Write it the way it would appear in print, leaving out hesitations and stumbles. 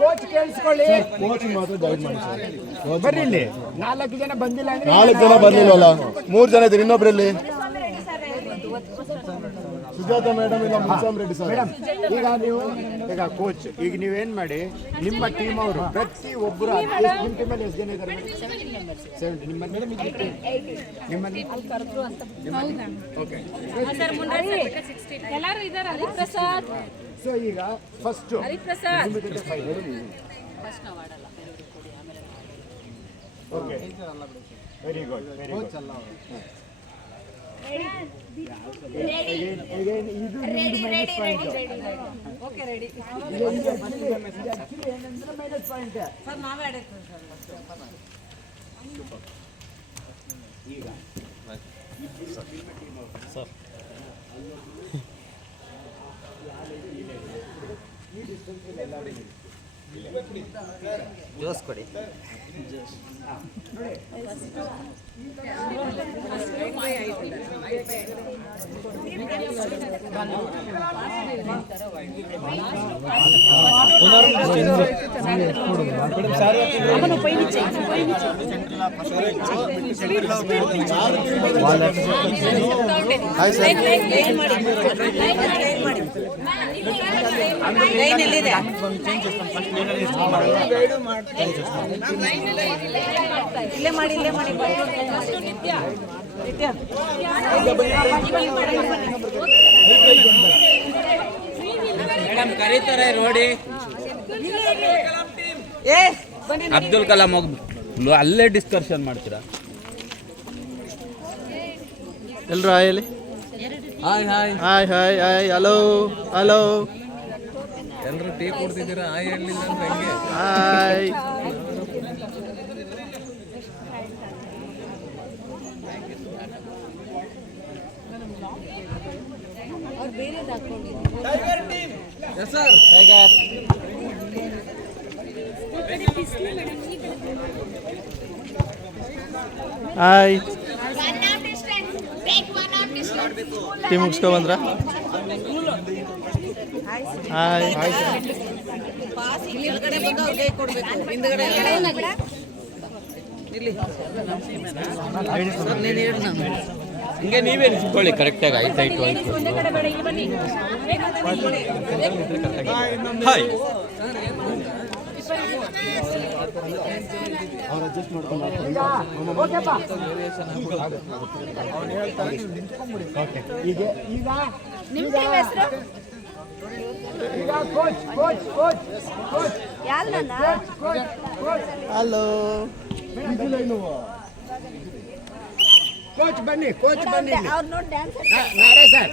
Coach ಕೇಳಿಸ್ಕೊಳ್ಳಿ, coach ಮಾತ್ರ guide ಮಾಡಿ ಬರ್ರಿ. ಇಲ್ಲಿ 4 ಜನ ಬಂದಿಲ್ಲ ಅಂದ್ರೆ 4 ಜನ ಬಂದಿಲ್ವಲ್ಲ, 3 ಜನ ಇದ್ದೀರಿ. ಇನ್ನೊಬ್ರಲ್ಲಿ ಸುಜಾತ ಮೇಡಮ್ ಇಲ್ಲ ಮುನ್ಸಾಮ್ ರೆಡ್ಡಿ ಸರ್. ಮೇಡಮ್ ಈಗ ಕೋಚ್ ಈಗ ನೀವೇನ್ ಮಾಡಿ, ನಿಮ್ಮ ಟೀಮ್ ಅವರು ಪ್ರತಿ ಒಬ್ಬರು ನಿಮ್ಮ ಟೀಮಲ್ಲಿ ಎಷ್ಟು ಜನ ಇದ್ದಾರೆ? 70. ನಿಮ್ಮಲ್ಲಿ ಓಕೆ. ಸೊ ಈಗ first okay, very good, very good. Minus point ಈಗ ಜೋಸ್ ಕೊಡಿ. ಇಲ್ಲೇ ಮಾಡಿ ಮೇಡಮ್ ಕರೀತಾರೆ ನೋಡಿ. ಅಬ್ದುಲ್ ಕಲಾಂ ಹೋಗ್ಬಿಟ್ಟು ಅಲ್ಲೇ ಡಿಸ್ಕಷನ್ ಮಾಡ್ತೀರಾ? ಎಲ್ಲರೂ ಹಾಯ್ ಹೇಳಿ. Hi hi hi hi hi. Hello hello. ಎಲ್ಲರೂ ಟೀ ಕೊಡ್ತಿದ್ದೀರಾ? ಹಾಯ್ ಹೇಳಲಿಲ್ಲ ಅಂದ್ರೆ ಹೆಂಗೆ? ಹಾಯ್. Sir hi. ಟೀ ಮುಗಿಸ್ಕೊ ಬಂದ್ರ? ಹಾಯ್. ಹಿಂಗೆ ನೀವೇ ನಿಂತ್ಕೊಳ್ಳಿ ಕರೆಕ್ಟಾಗಿ. ಆಯ್ತಾಯ್ತು ಆಯ್ತು. ಹಾಯ್. ಅವ್ರು ಅಡ್ಜಸ್ಟ್ ಮಾಡ್ಕೊಂಡು ಈಗ coach coach coach coach hello. Coach ಬನ್ನಿ, ಕೋಚ್ ಬನ್ನಿ. ನಾಗರಾಜ್ ಸರ್